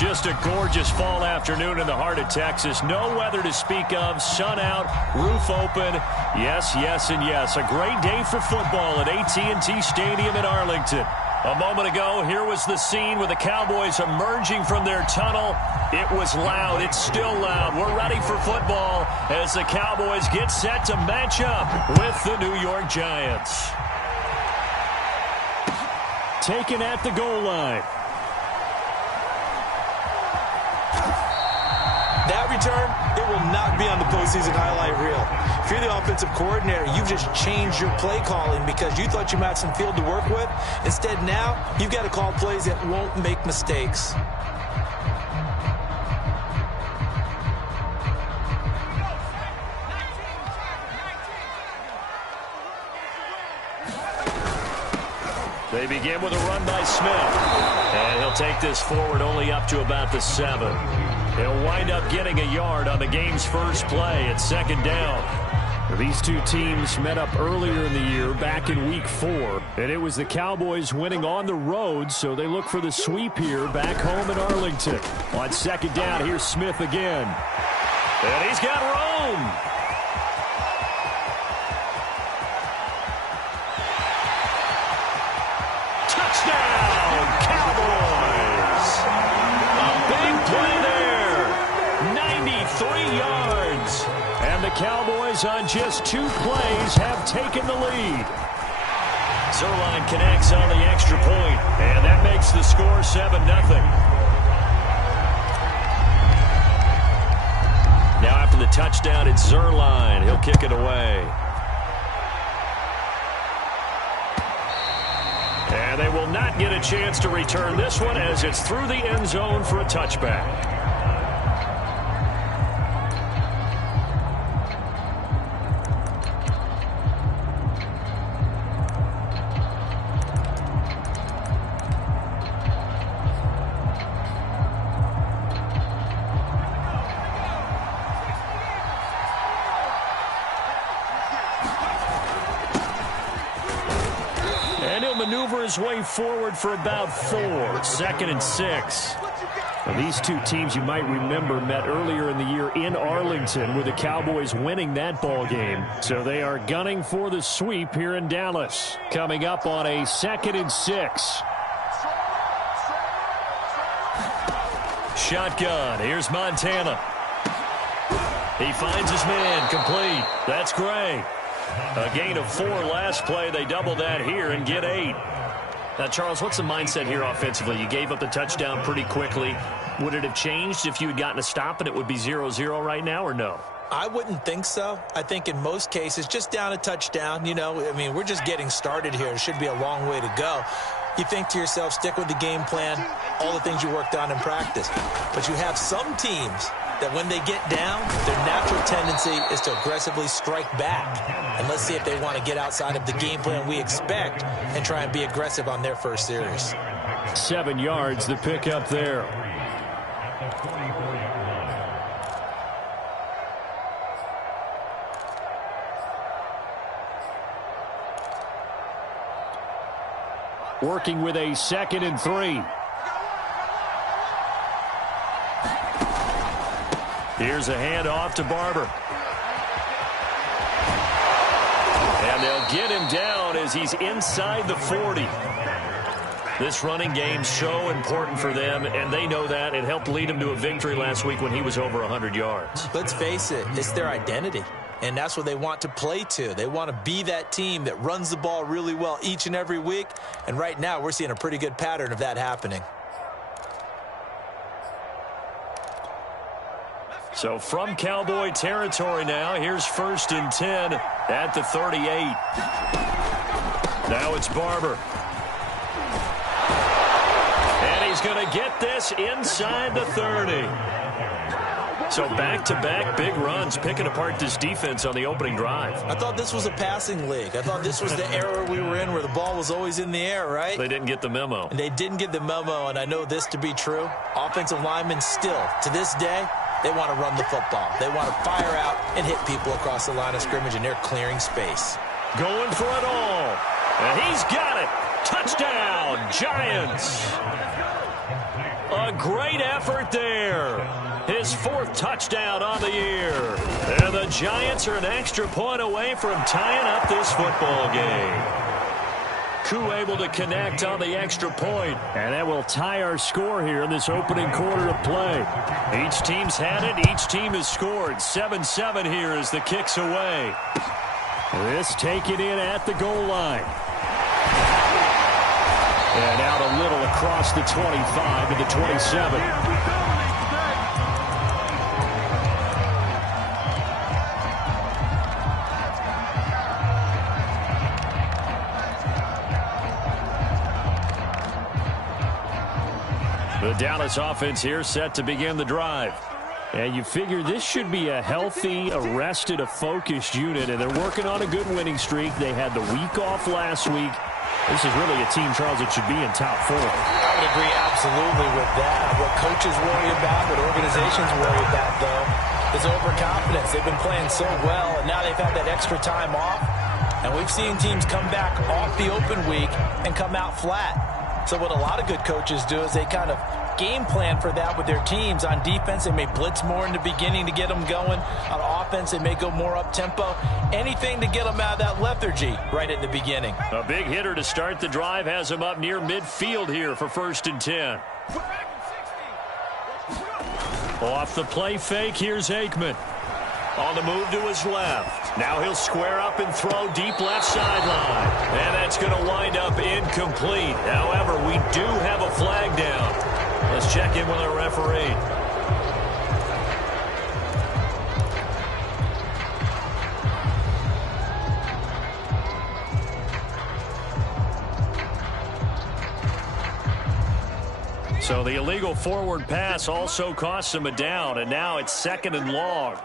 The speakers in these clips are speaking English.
Just a gorgeous fall afternoon in the heart of Texas. No weather to speak of. Sun out, roof open. Yes, yes, and yes. A great day for football at AT&T Stadium in Arlington. A moment ago, here was the scene with the Cowboys emerging from their tunnel. It was loud. It's still loud. We're ready for football as the Cowboys get set to match up with the New York Giants. Taken at the goal line. That return, it will not be on the postseason highlight reel. If you're the offensive coordinator, you've just changed your play calling because you thought you might have some field to work with. Instead, now, you've got to call plays that won't make mistakes. They begin with a run by Smith. And he'll take this forward only up to about the 7. He'll wind up getting a yard on the game's first play at second down. These two teams met up earlier in the year, back in Week 4. And it was the Cowboys winning on the road, so they look for the sweep here back home in Arlington. On second down, here's Smith again. And he's got Rome. Touchdown, Cowboys! A big play there. 93 yards. And the Cowboys on just 2 plays have taken the lead. Zerline connects on the extra point, and that makes the score 7-0. Now after the touchdown, it's Zerline. He'll kick it away. And they will not get a chance to return this one as it's through the end zone for a touchback. Maneuver his way forward for about 4. 2nd and 6. Now, these two teams, you might remember, met earlier in the year in Arlington with the Cowboys winning that ball game. So they are gunning for the sweep here in Dallas. Coming up on a 2nd and 6. Shotgun. Here's Montana. He finds his man. Complete. That's Gray. A gain of 4 last play. They double that here and get 8. Now, Charles, what's the mindset here offensively? You gave up the touchdown pretty quickly. Would it have changed if you had gotten a stop and it would be 0-0 right now, or no? I wouldn't think so. I think in most cases, just down a touchdown, you know, I mean, we're just getting started here. It should be a long way to go. You think to yourself, stick with the game plan, all the things you worked on in practice. But you have some teams that when they get down, their natural tendency is to aggressively strike back. And let's see if they want to get outside of the game plan we expect and try and be aggressive on their first series. 7 yards, the pickup there. Working with a 2nd and 3. Here's a handoff to Barber. And they'll get him down as he's inside the 40. This running game's so important for them, and they know that. It helped lead them to a victory last week when he was over 100 yards. Let's face it, it's their identity. And that's what they want to play to. They want to be that team that runs the ball really well each and every week. And right now, we're seeing a pretty good pattern of that happening. So from Cowboy territory now, here's 1st and 10 at the 38. Now it's Barber. And he's going to get this inside the 30. So back-to-back big runs, picking apart this defense on the opening drive. I thought this was a passing league. I thought this was the era we were in where the ball was always in the air, right? They didn't get the memo. And they didn't get the memo, and I know this to be true. Offensive linemen still, to this day, they want to run the football. They want to fire out and hit people across the line of scrimmage, and they're clearing space. Going for it all. And he's got it. Touchdown, Giants. A great effort there. His 4th touchdown on the year. And the Giants are an extra point away from tying up this football game. Koo able to connect on the extra point. And that will tie our score here in this opening quarter of play. Each team's had it. Each team has scored. 7-7 here as the kick's away. This taken in at the goal line. And out a little across the 25 to the 27. The Dallas offense here set to begin the drive. And you figure this should be a healthy, a focused unit, and they're working on a good winning streak. They had the week off last week. This is really a team, Charles, that should be in top 4. I would agree absolutely with that. What coaches worry about, what organizations worry about, though, is overconfidence. They've been playing so well, and now they've had that extra time off. And we've seen teams come back off the open week and come out flat. So what a lot of good coaches do is they kind of game plan for that with their teams. On defense, they may blitz more in the beginning to get them going. On offense, they may go more up-tempo. Anything to get them out of that lethargy right at the beginning. A big hitter to start the drive has him up near midfield here for 1st and 10. Off the play fake, here's Aikman. On the move to his left. Now he'll square up and throw deep left sideline. And that's going to wind up incomplete. However, we do have a flag down. Let's check in with our referee. So the illegal forward pass also costs him a down, and now it's 2nd and long.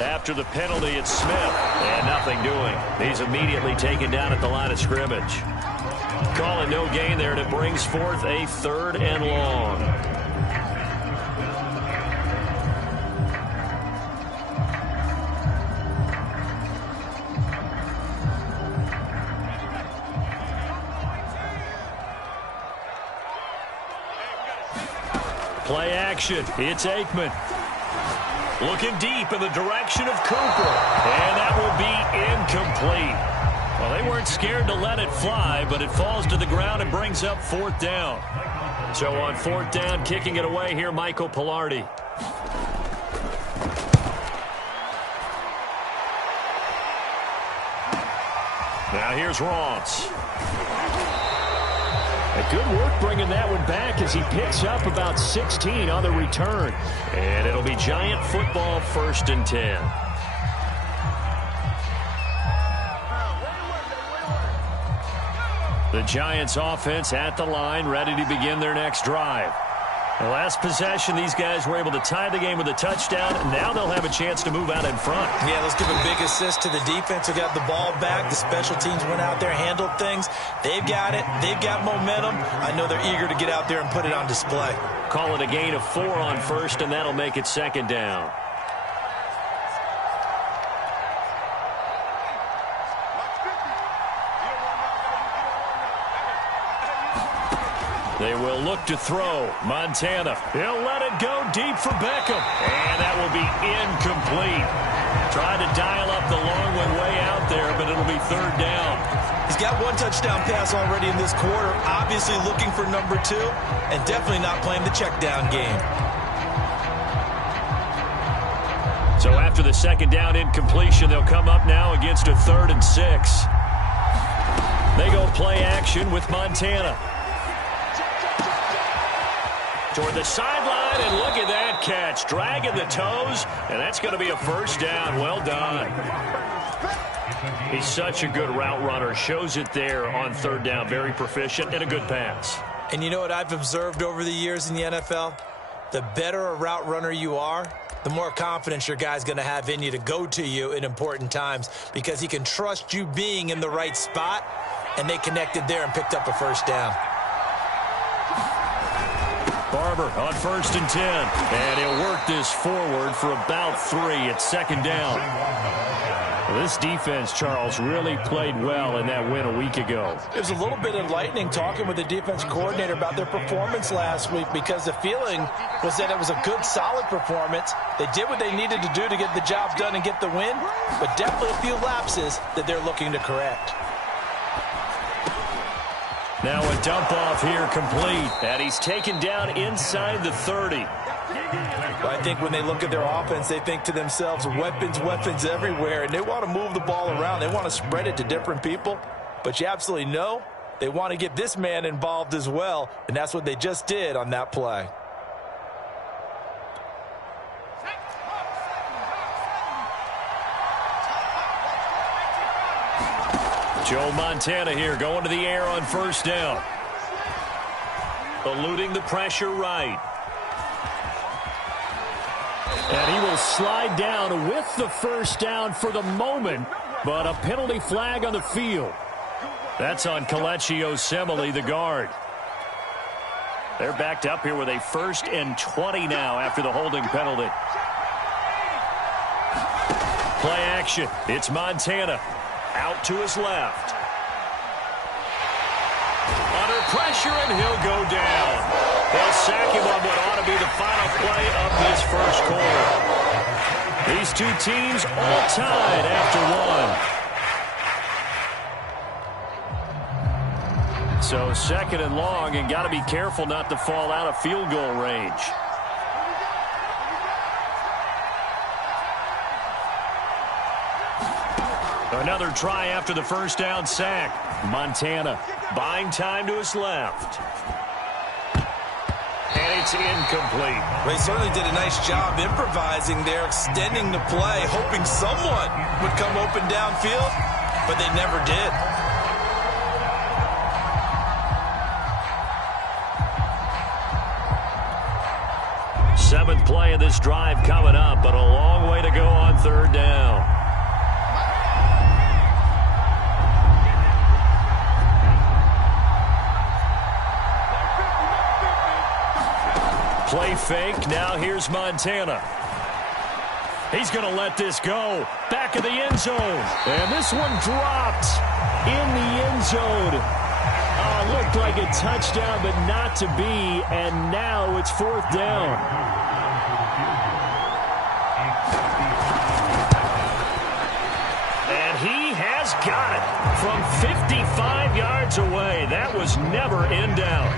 After the penalty, it's Smith, and nothing doing. He's immediately taken down at the line of scrimmage. Call it no gain there, and it brings forth a 3rd and long. Play action. It's Aikman. Looking deep in the direction of Cooper. And that will be incomplete. Well, they weren't scared to let it fly, but it falls to the ground and brings up 4th down. So on 4th down, kicking it away here, Michael Pilardi. Now here's Ross. Good work bringing that one back as he picks up about 16 on the return. And it'll be Giant football, 1st and 10. The Giants offense at the line, ready to begin their next drive. The last possession, these guys were able to tie the game with a touchdown, and now they'll have a chance to move out in front. Yeah, let's give a big assist to the defense who got the ball back. The special teams went out there, handled things. They've got it. They've got momentum. I know they're eager to get out there and put it on display. Call it a gain of 4 on 1st, and that'll make it 2nd down. They will look to throw. Montana. He'll let it go deep for Beckham. And that will be incomplete. Tried to dial up the long one way out there, but it'll be 3rd down. He's got 1 touchdown pass already in this quarter. Obviously looking for number 2. And definitely not playing the check down game. So after the 2nd down incompletion, they'll come up now against a 3rd and 6. They go play action with Montana. Toward the sideline, and look at that catch. Dragging the toes, and that's going to be a 1st down. Well done. He's such a good route runner. Shows it there on 3rd down. Very proficient and a good pass. And you know what I've observed over the years in the NFL? The better a route runner you are, the more confidence your guy's going to have in you to go to you in important times because he can trust you being in the right spot, and they connected there and picked up a 1st down. Barber on 1st and 10. And he'll work this forward for about 3 at 2nd down. Well, this defense, Charles, really played well in that win a week ago. It was a little bit enlightening talking with the defense coordinator about their performance last week, because the feeling was that it was a good, solid performance. They did what they needed to do to get the job done and get the win, but definitely a few lapses that they're looking to correct. Now a dump off here complete, and he's taken down inside the 30. I think when they look at their offense, they think to themselves, weapons, weapons everywhere, and they want to move the ball around. They want to spread it to different people, but you absolutely know they want to get this man involved as well, and that's what they just did on that play. Joe Montana here going to the air on 1st down. Eluding the pressure right. And he will slide down with the 1st down for the moment, but a penalty flag on the field. That's on Kelechi Osemele, the guard. They're backed up here with a 1st and 20 now after the holding penalty. Play action. It's Montana. Out to his left. Under pressure, and he'll go down. They'll sack him on what ought to be the final play of this 1st quarter. These two teams all tied after 1. So 2nd and long, and got to be careful not to fall out of field goal range. Another try after the 1st down sack. Montana buying time to his left. And it's incomplete. They certainly did a nice job improvising there, extending the play, hoping someone would come open downfield, but they never did. Seventh play of this drive coming up, but a long way to go on 3rd down. Play fake. Now here's Montana. He's going to let this go. Back of the end zone. And this one dropped in the end zone. Looked like a touchdown, but not to be. And now it's 4th down. And he has got it from 55 yards away. That was never in doubt.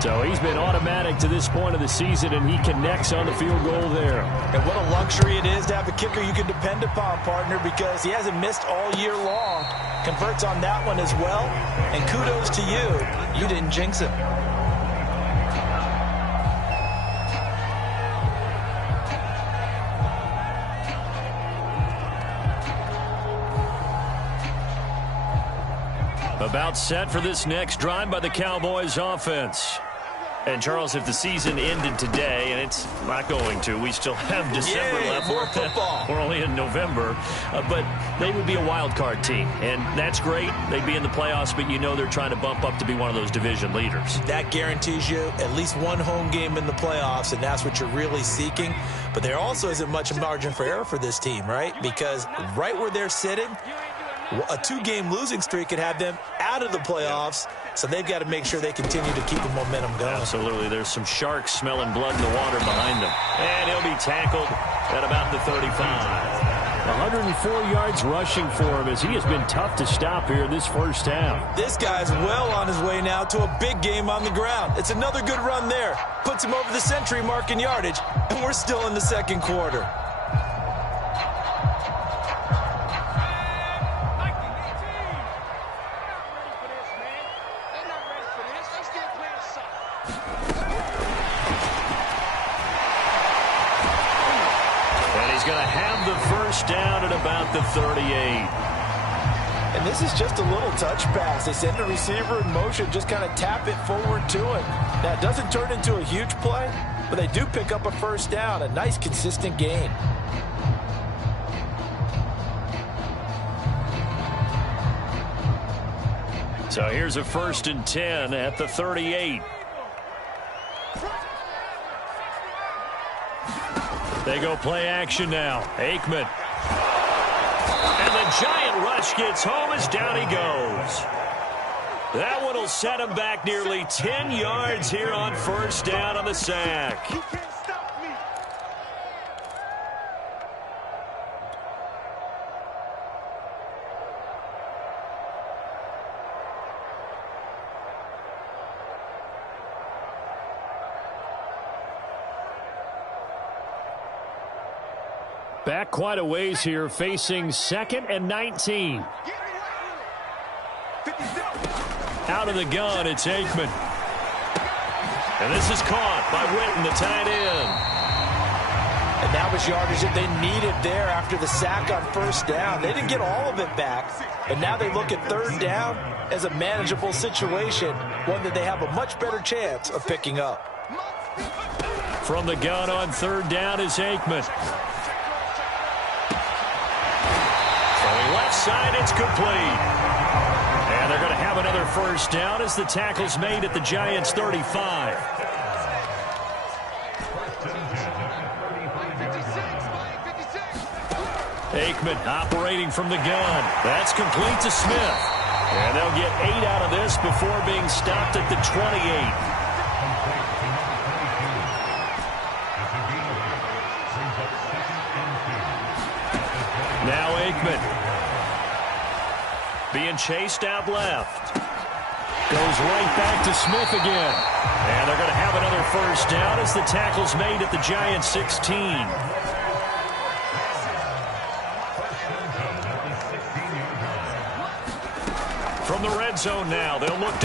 So he's been automatic to this point of the season, and he connects on the field goal there. And what a luxury it is to have a kicker you can depend upon, partner, because he hasn't missed all year long. Converts on that one as well. And kudos to you. You didn't jinx him. About set for this next drive by the Cowboys offense. And, Charles, if the season ended today, and it's not going to, we still have December left. More football. We're only in November. But they would be a wild card team, and that's great. They'd be in the playoffs, but you know they're trying to bump up to be one of those division leaders. That guarantees you at least one home game in the playoffs, and that's what you're really seeking. But there also isn't much margin for error for this team, right? Because right where they're sitting, a 2-game losing streak could have them out of the playoffs, so they've got to make sure they continue to keep the momentum going. Absolutely. There's some sharks smelling blood in the water behind them. And he'll be tackled at about the 35. 104 yards rushing for him as he has been tough to stop here this 1st half. This guy's well on his way now to a big game on the ground. It's another good run there. Puts him over the century mark in yardage, and we're still in the 2nd quarter. Down at about the 38. And this is just a little touch pass. They send the receiver in motion, just kind of tap it forward to it. Now, it doesn't turn into a huge play, but they do pick up a 1st down, a nice, consistent gain. So here's a 1st and 10 at the 38. They go play action now. Aikman. And the giant rush gets home as down he goes. That one will set him back nearly 10 yards here on first down on the sack. Back quite a ways here, facing 2nd and 19. Out of the gun, it's Aikman. And this is caught by Witten, the tight end. And that was yardage that they needed there after the sack on first down. They didn't get all of it back. And now they look at third down as a manageable situation, one that they have a much better chance of picking up. From the gun on third down is Aikman. Throwing left side, it's complete. And they're going to have another first down as the tackle's made at the Giants' 35. Aikman operating from the gun. That's complete to Smith. And they'll get 8 out of this before being stopped at the 28. Now Aikman. Being chased out left. Goes right back to Smith again. And they're going to have another first down as the tackle's made at the Giants' 16. From the red zone now, they'll look to